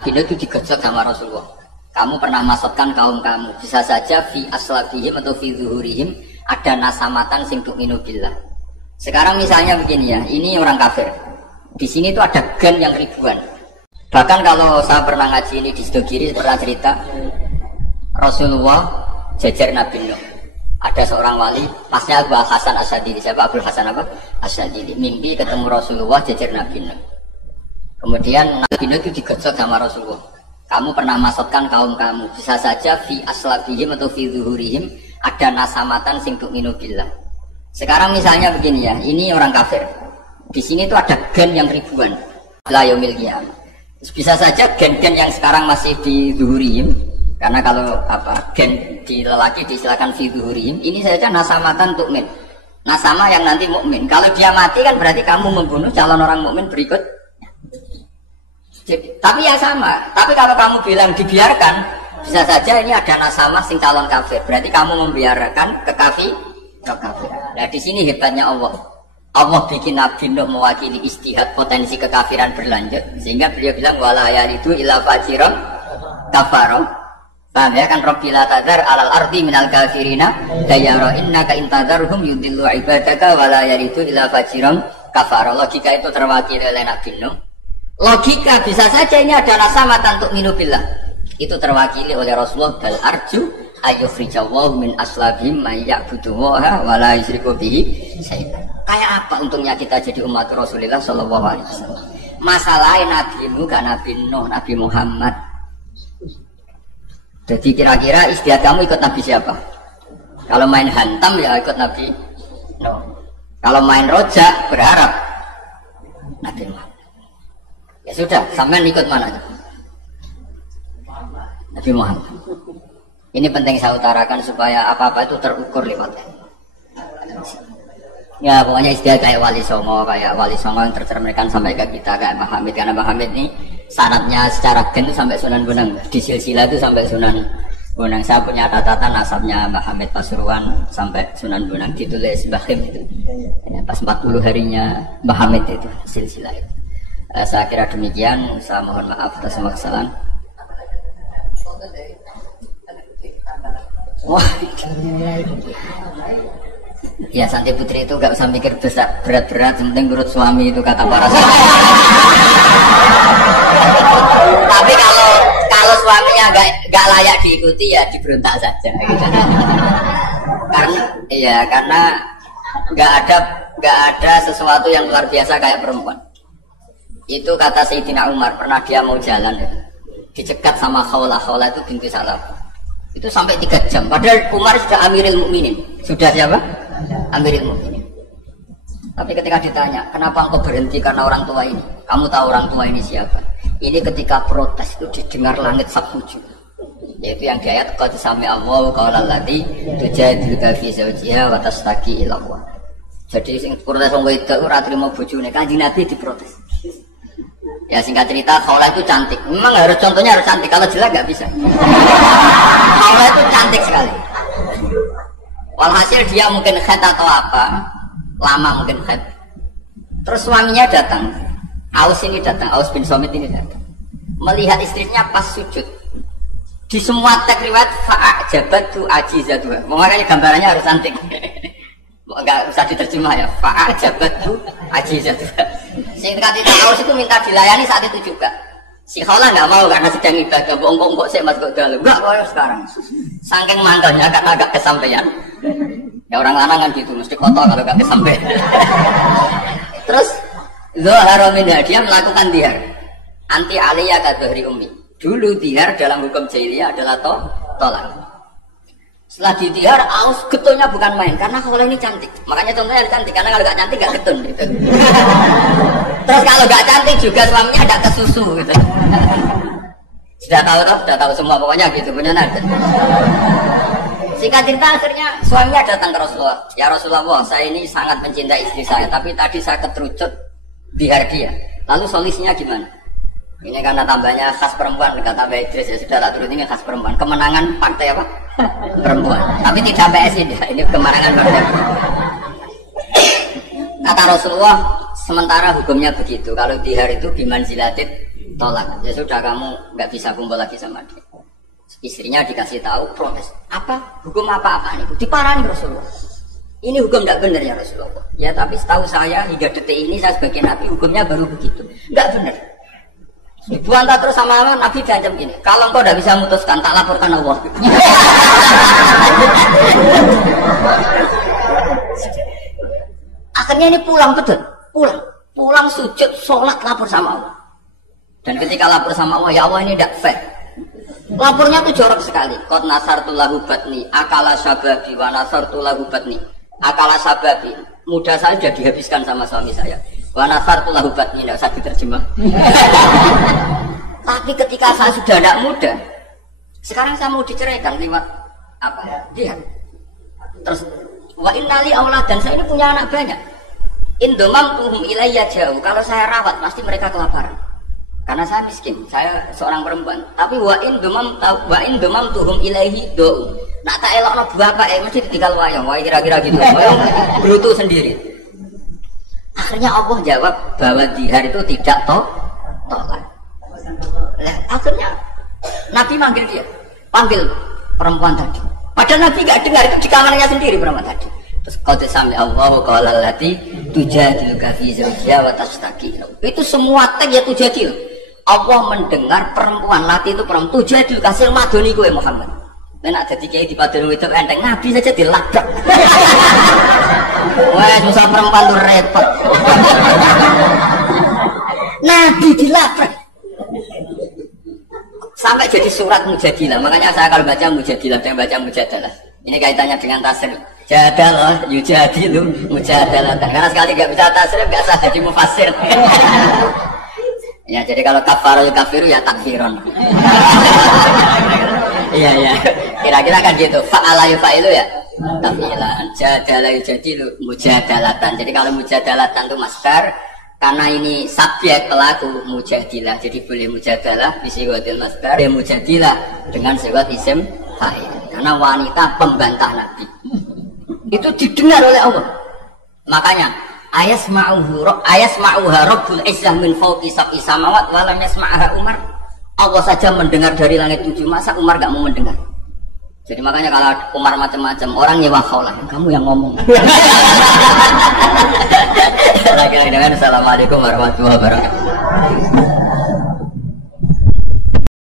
Bino itu digojok sama Rasulullah. Kamu pernah masukkan kaum kamu. Bisa saja fi aslabihim atau fi zuhurihim ada nasamatan sing tu'minu billah. Sekarang misalnya begini ya, ini orang kafir. Di sini tuh ada gen yang ribuan. Bahkan kalau saya pernah ngaji ini di Sidogiri pernah cerita Rasulullah jajar Nabi Nuh. Ada seorang wali, pasnya Abu Hasan Asyadili. Siapa Abu Hasan apa? Asyadili. Mimpi ketemu Rasulullah jajar Nabi Nuh. Kemudian Nabi Nuh itu digojok sama Rasulullah. Kamu pernah masukkan kaum kamu. Bisa saja fi aslabihim atau fi zuhurihim ada nasamatan sing tu'minu billah. Sekarang misalnya begini ya, ini orang kafir. Di sini tuh ada gen yang ribuan. La yaumil qiyamah. Bisa saja gen-gen yang sekarang masih di zuhurihim, karena kalau gen di lelaki disilakan fi zuhurihim, ini saja nasamatan tu'min. Nasama yang nanti mukmin. Kalau dia mati kan berarti kamu membunuh calon orang mukmin berikut. Tapi ya sama. Tapi kalau kamu bilang dibiarkan, bisa saja ini ada nasama sing calon kafir. Berarti kamu membiarkan kekafir. Nah di sini hebatnya Allah. Allah bikin Nabi Nuh mewakili istihad potensi kekafiran berlanjut, sehingga beliau bilang wala yalidu illa fajiran kafaro. Paham ya kan? Rabbila tadar alal ardi minal kafirina dayara innaka intadarhum yudillu ibadaka wala yalidu illa fajiran kafaro. Logika itu terwakili oleh Nabi Nuh. Logika bisa saja ini ada nasamatan untuk minubillah. Itu terwakili oleh Rasulullah bal arju ayyukhrijallahu min aslabihim may ya'budullaha wa la yusyriku bihi syai'an. Kayak apa untungnya kita jadi umat Rasulullah sallallahu alaihi wasallam? Masalahnya Nabi Nuh kan Nabi Nuh, Nabi Muhammad. Jadi kira-kira istiadat kamu ikut Nabi siapa? Kalau main hantam ya ikut Nabi Nuh. Kalau main rojak berharap Nabi Muhammad. Ya sudah, sampean ikut mana? Nabi Muhammad. Ini penting saya utarakan supaya apa-apa itu terukur lewatnya. Ya pokoknya istilah kayak Wali Songo yang tercerminkan sampai ke kita kayak Mbah Hamid. Karena Mbah Hamid ini syaratnya secara gen itu sampai Sunan Bonang. Di silsilah itu sampai Sunan Bonang. Saya punya catatan nasabnya Mbah Hamid Pasuruan sampai Sunan Bonang, ditulis Mbah Hamid itu. Ya, pas 40 harinya Mbah Hamid itu silsilah itu. Saya kira demikian. Saya mohon maaf atas semua kesalahan. Wah, ya Santi Putri itu gak usah mikir besar berat-berat, penting urut suami itu kata para sahabat. Tapi kalau suaminya gak layak diikuti ya diberontak saja. Gitu. Karena gak ada sesuatu yang luar biasa kayak perempuan. Itu kata Sayyidina Umar, pernah dia mau jalan dicegat sama Khawlah itu binti Salam. Itu sampai 3 jam. Padahal Umar sudah Amirul Mukminin. Sudah siapa? Amirul Mukminin. Tapi ketika ditanya, kenapa engkau berhenti karena orang tua ini? Kamu tahu orang tua ini siapa? Ini ketika protes itu didengar langit sak-7. Yaitu yang di ayat qad sami'a Allahu qawlan lati tujadiluka fi zawjiha wa tastaqi ila Allah. Jadi sing protes wong wedok ora trimo bojone, Kanjeng Nabi diprotes. Ya singkat cerita, Khawlah itu cantik. Memang contohnya harus cantik. Kalau jelek nggak bisa. Khawlah itu cantik sekali. Walhasil dia mungkin khed atau apa, lama mungkin khed. Terus suaminya datang. Aus bin Somit ini datang. Melihat istrinya pas sujud. Di semua teks riwayat fa'ajabatu ajizatu. Makanya gambarannya harus cantik. Enggak usah diterjemah ya. Fa'ajabatu ajizatu. Singkat cerita Aus itu minta dilayani saat itu juga. Si Khawlah nggak mau karena sedang ibadah. Bongkok saya masuk ke dalam. Enggak mau sekarang. Saking manggilnya karena agak kesampaian. Ya orang lanang kan gitu, mesti kotor kalau nggak kesampaian. Terus Zohar minha, dia melakukan dihar. Anti aliyah kadhri ummi. Dulu dihar dalam hukum jahiliyah adalah tolak. Setelah ditihar, Aus getulnya bukan main karena Khawlah ini cantik. Makanya contohnya harus cantik karena kalau nggak cantik nggak getun gitu. Terus kalau nggak cantik juga suaminya ada kesusu gitu. Sudah tahu semua pokoknya gitu punya nada. Singkat cerita akhirnya suaminya datang ke Rasulullah. Ya Rasulullah, saya ini sangat mencintai istri saya, tapi tadi saya keterucut dihar dia. Lalu solusinya gimana? Ini karena tambahnya khas perempuan, kata Mbak Idris ya sudah tak turut ini khas perempuan. Kemenangan partai apa? Perempuan. Tapi tidak PS ini kemenangan partai. Kata Rasulullah, sementara hukumnya begitu. Kalau dihar itu bimanzilatit tolak. Ya sudah kamu nggak bisa kumpul lagi sama dia. Istrinya dikasih tahu protes. Apa? Hukum apa-apaan itu? Diparani Rasulullah. Ini hukum tidak benar ya Rasulullah. Ya tapi setahu saya hingga detik ini saya sebagai Nabi hukumnya baru begitu. Nggak benar. Dibantah terus sama Allah, Nabi diancam gini. Kalau engkau tidak bisa memutuskan, tak laporkan Allah. Akhirnya ini pulang betul. Pulang sujud, sholat, lapor sama Allah. Dan ketika lapor sama Allah, ya Allah ini tidak fair. Lapornya tuh jorok sekali. Qad nasartu lahu batni, akala sababi wa nasartu lahu batni. Akala sababi, muda saya sudah dihabiskan sama suami saya. Wa nasartu lahu batni, tidak usah diterjemah. Tapi ketika saya sudah tidak muda, sekarang saya mau diceraikan lewat apa? Lihat. Terus wa innali aulad, dan saya ini punya anak banyak. Indomam tuhum ilayya jauh. Kalau saya rawat pasti mereka kelaparan. Karena saya miskin, saya seorang perempuan. Tapi wa indomam tuhum ilayhi do. Nak tak elokno bapak mesti ditinggal wayang. Wah kira-kira gitu. Brutu sendiri. Akhirnya Allah jawab bahwa dihar itu tidak tolak. Akhirnya Nabi manggil dia, panggil perempuan tadi. Padahal Nabi nggak dengar, itu di kamarnya sendiri perempuan tadi. Terus qad sami Allahu qala allati tujadiluka fi zawjiha wa tashtaki. Itu semua teks ya tujadil. Allah mendengar perempuan lati itu perempuan tujadil kasil madoni kowe Muhammad. Nek dadi kiai di padang itu enteng Nabi saja dilabrak. Wah, susah perempuan tuh repot. Nabi dilabrak. Sampai jadi surat Mujadilah. Makanya saya kalau baca Mujadilah dan baca Mujadalah. Ini kaitannya dengan tasrif. Jadalah, yujadilu, mujadalah. Karena sekali nggak bisa tasrif, nggak sah jadi mufasir. Ya, jadi kalau kafaru kafiru ya takfiron. Iya. Kira-kira kan gitu. Fa'ala yufa'ilu ya. Takfilan. Jadalah yujadilu, mujadalatan. Jadi kalau mujadalatan itu masdar. Karena ini subjek pelaku mujadilah, jadi boleh mujadalah bisigotil masdar, boleh mujadilah dengan sigot isim fa'il. Karena wanita pembantah Nabi itu didengar oleh Allah. Makanya ayasma'uha rabbul izzah min fawqi sab'i samawat wa lam yasma'ha Umar. Allah saja mendengar dari langit 7, masa Umar gak mau mendengar? Jadi makanya kalau Umar macam-macam orang nyewa khaulah, kamu yang ngomong. Assalamualaikum warahmatullahi wabarakatuh.